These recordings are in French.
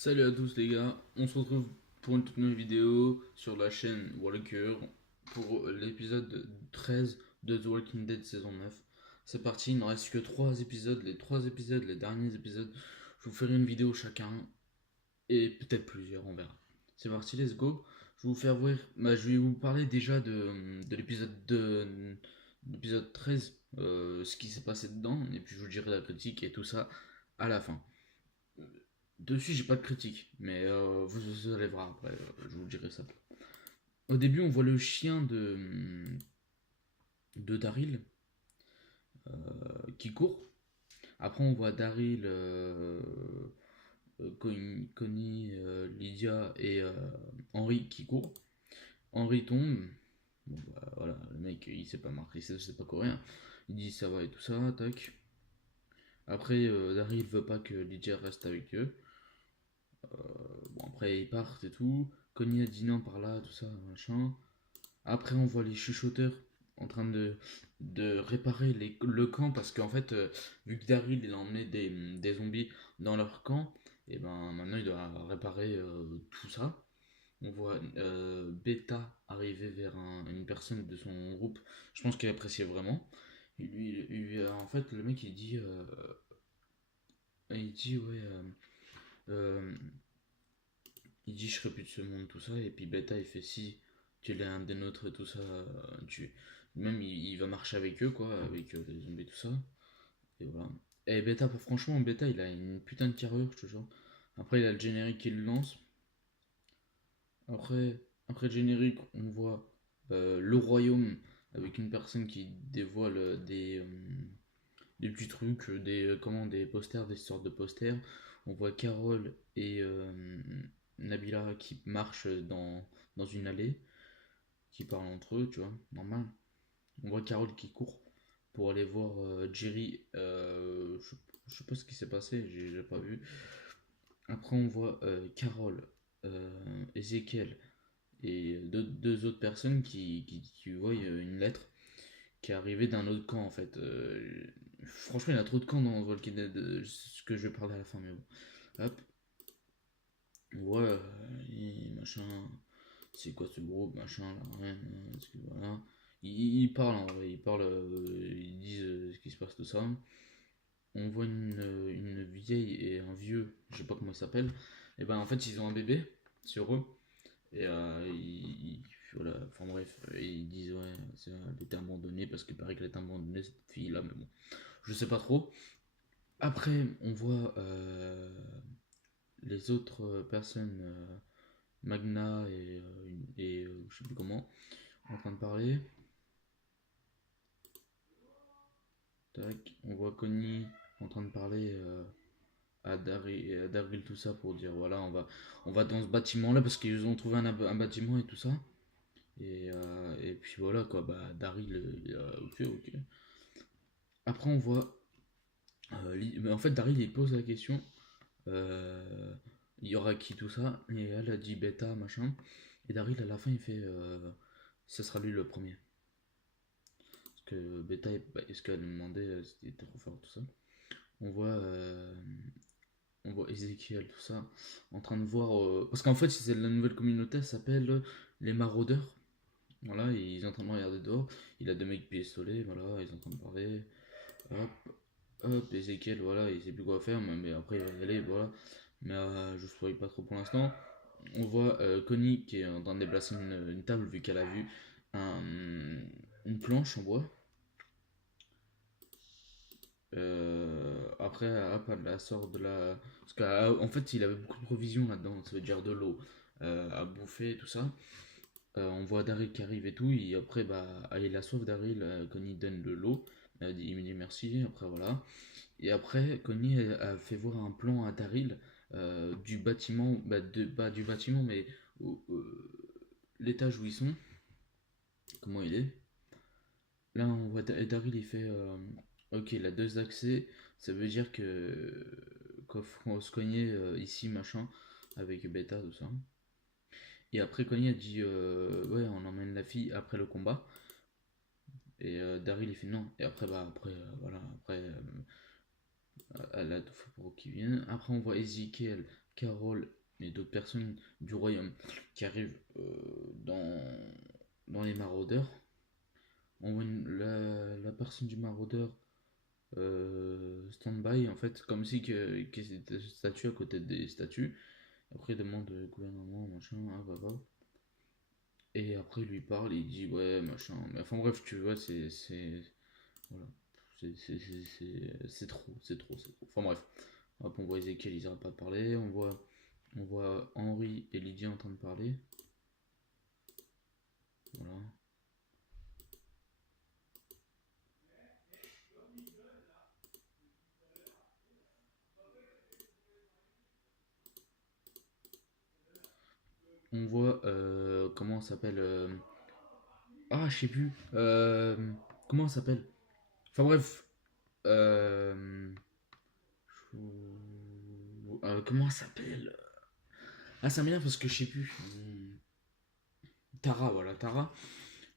Salut à tous les gars, on se retrouve pour une toute nouvelle vidéo sur la chaîne Walker pour l'épisode 13 de The Walking Dead saison 9. C'est parti, il ne reste que 3 épisodes, les derniers épisodes. Je vous ferai une vidéo chacun et peut-être plusieurs, on verra. C'est parti, let's go. Je vais vous parler déjà de l'épisode 13, ce qui s'est passé dedans, et puis je vous dirai la critique et tout ça à la fin. Dessus, j'ai pas de critique, mais vous allez voir après, je vous dirai ça. Au début, on voit le chien de Daryl qui court. Après, on voit Daryl, Connie, Lydia et Henry qui courent. Henry tombe. Bon, bah, voilà, le mec, il sait pas marquer, il sait pas coréen. Il dit ça va et tout ça, tac. Après, Daryl veut pas que Lydia reste avec eux. Bon, après, ils partent et tout. Connie a dit non par là, tout ça, machin. Après, on voit les chuchoteurs en train de réparer le camp parce qu'en fait, vu que Daryl il a emmené des zombies dans leur camp, et ben maintenant il doit réparer tout ça. On voit Beta arriver vers une personne de son groupe, je pense qu'il appréciait vraiment. En fait, le mec il dit ouais, euh, il dit je serai plus de ce monde, tout ça, et puis Beta il fait si tu es un des nôtres et tout ça, tu... même il va marcher avec eux quoi, avec les zombies tout ça, et voilà. Et Beta, franchement, Beta il a une putain de carrure, je te jure. Après il a le générique qui le lance. Après le générique, on voit le royaume avec une personne qui dévoile des petits trucs, des posters, des sortes de posters. On voit Carole et Nabila qui marchent dans une allée, qui parlent entre eux, tu vois, normal. On voit Carole qui court pour aller voir Jerry. Je sais pas ce qui s'est passé, j'ai pas vu. Après, on voit Carole, Ezekiel et deux autres personnes qui voient une lettre qui est arrivée d'un autre camp en fait. Franchement, il y a trop de camps dans Walking Dead, ce que je vais parler à la fin, mais bon. Hop, ouais, et machin, c'est quoi ce groupe, machin, là, rien, parce que voilà. Ils parlent en vrai, ils disent ce qui se passe, tout ça. On voit une vieille et un vieux, je sais pas comment ils s'appellent, et ben en fait ils ont un bébé sur eux, et voilà, enfin bref, ils disent ouais, elle était abandonnée parce qu'il paraît qu'elle était abandonnée cette fille là, mais bon, je sais pas trop. Après, on voit les autres personnes, Magna et je sais plus comment, en train de parler. Tac, on voit Connie en train de parler à Daryl, tout ça pour dire voilà, on va dans ce bâtiment là parce qu'ils ont trouvé un bâtiment et tout ça. Et puis voilà quoi, bah Daryl, il a ok, ok. Après, on voit. Mais en fait, Daryl il pose la question euh, il y aura qui tout ça et elle a dit bêta machin. Et Daryl à la fin il fait ça sera lui le premier. Parce que bêta, est-ce qu'elle lui demandait s'il était trop fort tout ça. On voit. On voit Ezekiel, tout ça, en train de voir. Parce qu'en fait, c'est la nouvelle communauté, elle s'appelle les Maraudeurs. Voilà, ils sont en train de regarder dehors. Il a deux mecs pistolets, voilà, ils sont en train de parler. Hop, hop, Ezekiel, voilà, il sait plus quoi faire, mais après il va y aller, voilà. Mais je ne spoil pas trop pour l'instant. On voit Connie qui est en train de déplacer une table vu qu'elle a vu un, une planche en bois. Après, hop, elle la sort de la. Parce qu'en fait, il avait beaucoup de provisions là-dedans, ça veut dire de l'eau à bouffer, tout ça. On voit Daryl qui arrive et tout, et après, bah, il a soif Daryl, Connie donne de l'eau, il me dit merci, après voilà. Et après, Connie a fait voir un plan à Daryl du bâtiment, du bâtiment, mais l'étage où ils sont, comment il est. Là, on voit Daryl, il fait ok, il a deux accès, ça veut dire que qu'on se cognait ici, machin, avec Beta, tout ça. Et après, Connie a dit ouais, on emmène la fille après le combat. Et Daryl, il fait non. Et après, bah, après, voilà, après, elle a tout fait pour qu'il vienne. Après, on voit Ezekiel Carole et d'autres personnes du royaume qui arrivent dans les maraudeurs. On voit la personne du maraudeur stand-by, en fait, comme si qu'il était des statues à côté des statues. Après, il demande gouvernement, machin, ah bah bah. Et après, il lui parle, il dit ouais, machin. Mais enfin, bref, tu vois, voilà. C'est trop, c'est trop, c'est trop. Enfin, bref. Hop, on voit Ezekiel, ils n'arrêtent pas de parler. On voit Henri et Lydie en train de parler. Voilà. On voit, comment ça s'appelle ah, je sais plus. Comment ça s'appelle? Enfin bref. Euh, comment ça s'appelle? Ah, ça m'énerve parce que je sais plus. Tara, voilà, Tara,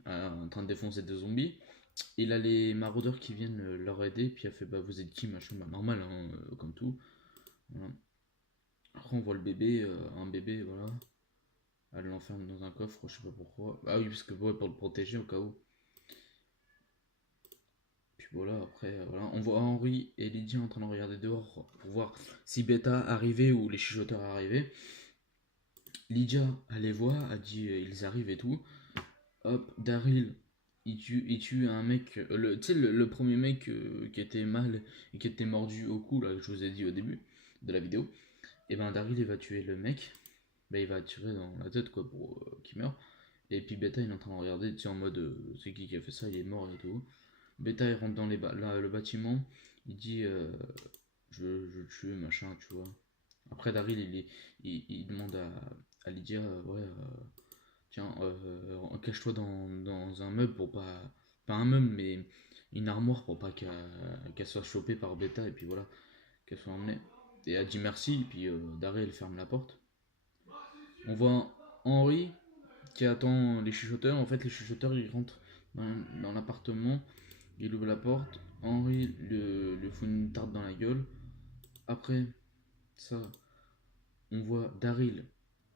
en train de défoncer des zombies. Il a les maraudeurs qui viennent leur aider, puis elle fait bah vous êtes qui machin, bah normal, hein, comme tout. Voilà. Après on voit le bébé, un bébé, voilà. Elle l'enferme dans un coffre, je sais pas pourquoi. Ah oui, parce que ouais, pour le protéger au cas où. Puis voilà, après, voilà. On voit Henri et Lydia en train de regarder dehors pour voir si Beta arrivait ou les chuchoteurs arrivaient. Lydia, elle les voit, elle dit ils arrivent et tout. Hop, Daryl, il tue un mec, tu sais, le premier mec qui était mal et qui était mordu au cou, là, que je vous ai dit au début de la vidéo. Et ben Daryl, il va tuer le mec. Ben, il va tirer dans la tête, quoi, pour qu'il meure. Et puis Beta, il est en train de regarder, tu sais, en mode c'est qui a fait ça, il est mort et tout. Beta, il rentre dans le bâtiment, il dit je tue, machin, tu vois. Après, Daryl, il demande à Lydia ouais, tiens, cache-toi dans un meuble pour pas. Pas un meuble, mais une armoire pour pas qu'elle soit chopée par Beta, et puis voilà, qu'elle soit emmenée. Et elle dit merci, et puis Daryl ferme la porte. On voit Henri qui attend les chuchoteurs. En fait, les chuchoteurs ils rentrent dans l'appartement, il ouvre la porte. Henri le fout une tarte dans la gueule. Après ça, on voit Daryl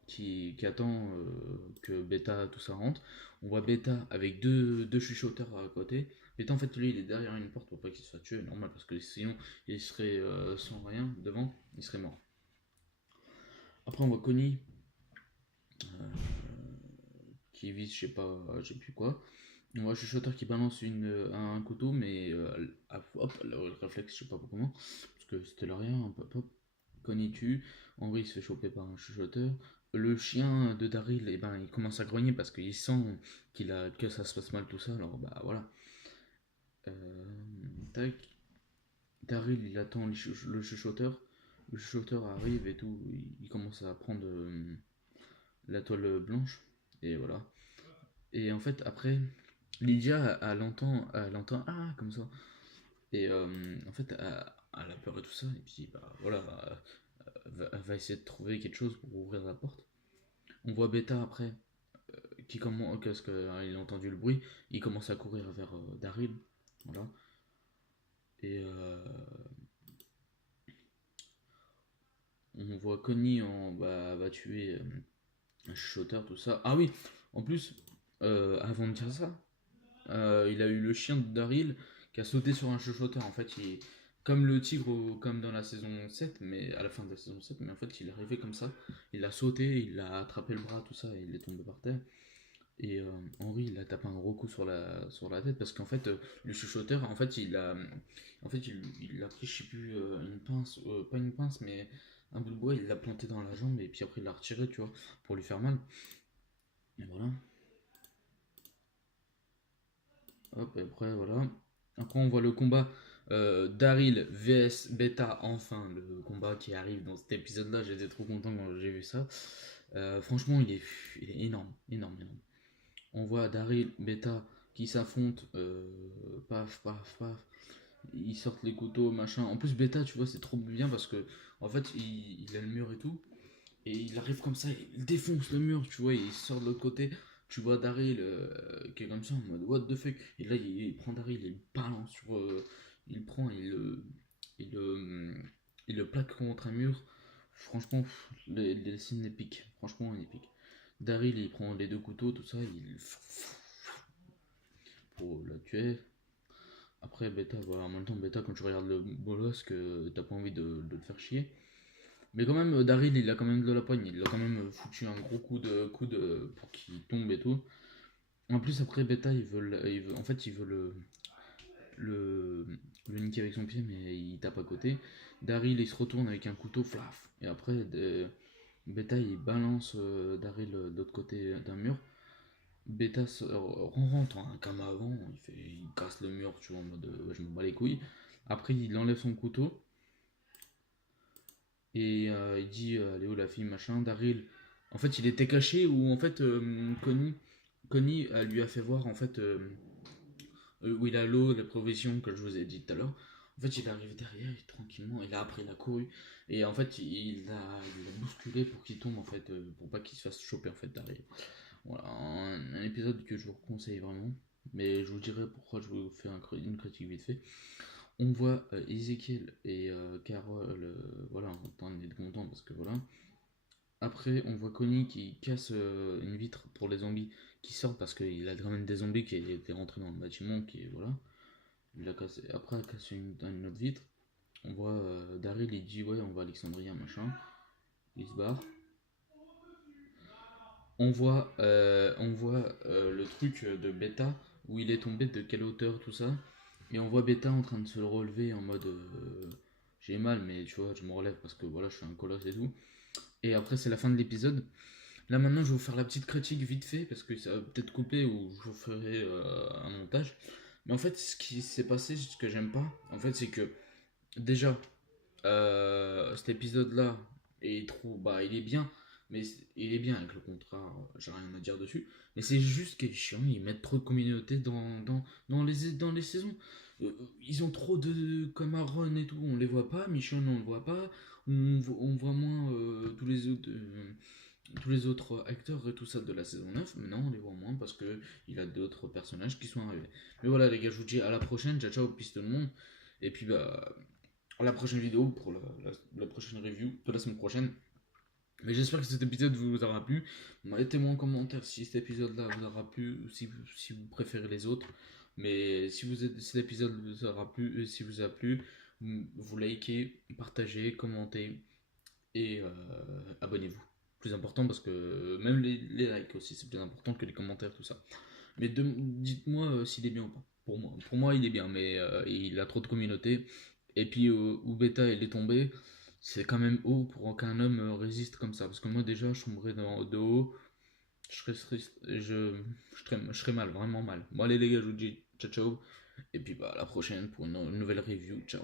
qui attend que Beta tout ça rentre. On voit Beta avec deux chuchoteurs à côté. Beta en fait lui il est derrière une porte pour pas qu'il se fasse tuer, normal parce que sinon il serait sans rien devant, il serait mort. Après on voit Connie qui vise je sais plus quoi. On voit chuchoteur qui balance un couteau mais hop, le réflexe je sais pas comment parce que c'était là rien, hop hop. Connie tue, Henri se fait choper par un chuchoteur. Le chien de Daryl, eh ben, il commence à grogner parce qu'il sent que ça se passe mal tout ça. Alors bah voilà. Tac. Daryl, il attend le chuchoteur. Le chuchoteur arrive et tout. Il commence à prendre la toile blanche. Et voilà. Et en fait, après, Lydia, elle entend ah, comme ça. Et en fait, elle a peur et tout ça. Et puis, bah voilà, elle va essayer de trouver quelque chose pour ouvrir la porte. On voit Beta après, parce qu'il a entendu le bruit, il commence à courir vers Daryl. Voilà. Et on voit Connie va tuer un chuchoteur, tout ça. Ah oui, en plus, avant de dire ça, il a eu le chien de Daryl qui a sauté sur un chuchoteur. En fait, comme le tigre, comme dans la saison 7 mais à la fin de la saison 7 mais en fait, il est arrivé comme ça. Il a sauté, il a attrapé le bras, tout ça, et il est tombé par terre. Et Henri, il a tapé un gros coup sur la tête parce qu'en fait, le chuchoteur, il a pris, je sais plus, une pince, pas une pince, mais un bout de bois, il l'a planté dans la jambe et puis après il l'a retiré, tu vois, pour lui faire mal. Et voilà. Hop, et après, voilà. Après, on voit le combat Daryl vs Beta, enfin, le combat qui arrive dans cet épisode-là. J'étais trop content quand j'ai vu ça. Franchement, il est énorme, énorme, énorme. On voit Daryl, Beta qui s'affrontent, paf, paf, paf. Ils sortent les couteaux, machin. En plus, Beta, tu vois, c'est trop bien parce que, en fait, il a le mur et tout. Et il arrive comme ça, il défonce le mur, tu vois, il sort de l'autre côté. Tu vois Daryl qui est comme ça en mode what the fuck. Et là, il prend Daryl, il le balance il prend, il le plaque contre un mur. Franchement, les scènes épiques. Franchement, épiques. Daryl, il prend les deux couteaux, tout ça, il. Pour la tuer. Après, Beta, voilà, en même temps, Beta, quand tu regardes le mollusque, t'as pas envie de te faire chier. Mais quand même, Daryl, il a quand même de la poigne. Il a quand même foutu un gros coup de pour qu'il tombe et tout. En plus, après, Beta, en fait, il veut le, le niquer avec son pied, mais il tape à côté. Daryl, il se retourne avec un couteau, flaf. Et après, Beta, il balance Daryl de l'autre côté d'un mur. Beta rentre comme avant, il casse le mur, tu vois, en mode ouais, je me bats les couilles. Après, il enlève son couteau et il dit elle est où la fille, machin. Daryl, en fait, il était caché ou en fait, Connie lui a fait voir en fait où il a l'eau, la provision que je vous ai dit tout à l'heure. En fait, il est arrivé derrière, tranquillement, il a après il a couru et en fait, il a bousculé pour qu'il tombe en fait, pour pas qu'il se fasse choper en fait derrière. Voilà, un épisode que je vous conseille vraiment. Mais je vous dirai pourquoi je vous fais une critique vite fait. On voit Ezekiel et Carol, voilà, on est content parce que voilà. Après, on voit Connie qui casse une vitre pour les zombies qui sortent parce qu'il a quand même des zombies qui étaient rentrés dans le bâtiment. Qui, voilà. Il a cassé, après, il a cassé une autre vitre. On voit Daryl, il dit ouais, on va à Alexandria, machin. Il se barre. On voit le truc de Beta où il est tombé, de quelle hauteur, tout ça. Et on voit Beta en train de se relever en mode j'ai mal, mais tu vois, je me relève parce que voilà, je suis un colosse et tout. Et après, c'est la fin de l'épisode. Là, maintenant, je vais vous faire la petite critique vite fait parce que ça va peut-être couper ou je vous ferai un montage. Mais en fait, ce qui s'est passé, ce que j'aime pas, en fait, c'est que déjà, cet épisode-là est trop. Bah, il est bien, mais il est bien avec le contrat, j'ai rien à dire dessus. Mais c'est juste qu'il est chiant, ils mettent trop de communautés dans les saisons. Ils ont trop de. Comme Aaron et tout, on les voit pas. Michonne, on le voit pas. On voit moins tous les autres acteurs et tout ça de la saison 9. Maintenant, on les voit moins parce que il a d'autres personnages qui sont arrivés. Mais voilà, les gars, je vous dis à la prochaine. Ciao, ciao, peace tout le monde. Et puis, bah à la prochaine vidéo pour la prochaine review de la semaine prochaine. Mais j'espère que cet épisode vous aura plu. Mettez-moi en commentaire si cet épisode-là vous aura plu ou si vous préférez les autres. Mais si cet épisode vous aura plu, si vous a plu, vous likez, partagez, commentez et abonnez-vous. Plus important parce que même les likes aussi, c'est plus important que les commentaires, tout ça. Mais dites-moi s'il est bien ou pas. Pour moi, il est bien, mais il a trop de communauté. Et puis, où Beta il est tombé, c'est quand même haut pour qu'un homme résiste comme ça. Parce que moi, déjà, je tomberais de haut, je serais mal, vraiment mal. Bon, allez, les gars, je vous dis ciao, ciao. Et puis, bah, à la prochaine pour une nouvelle review. Ciao.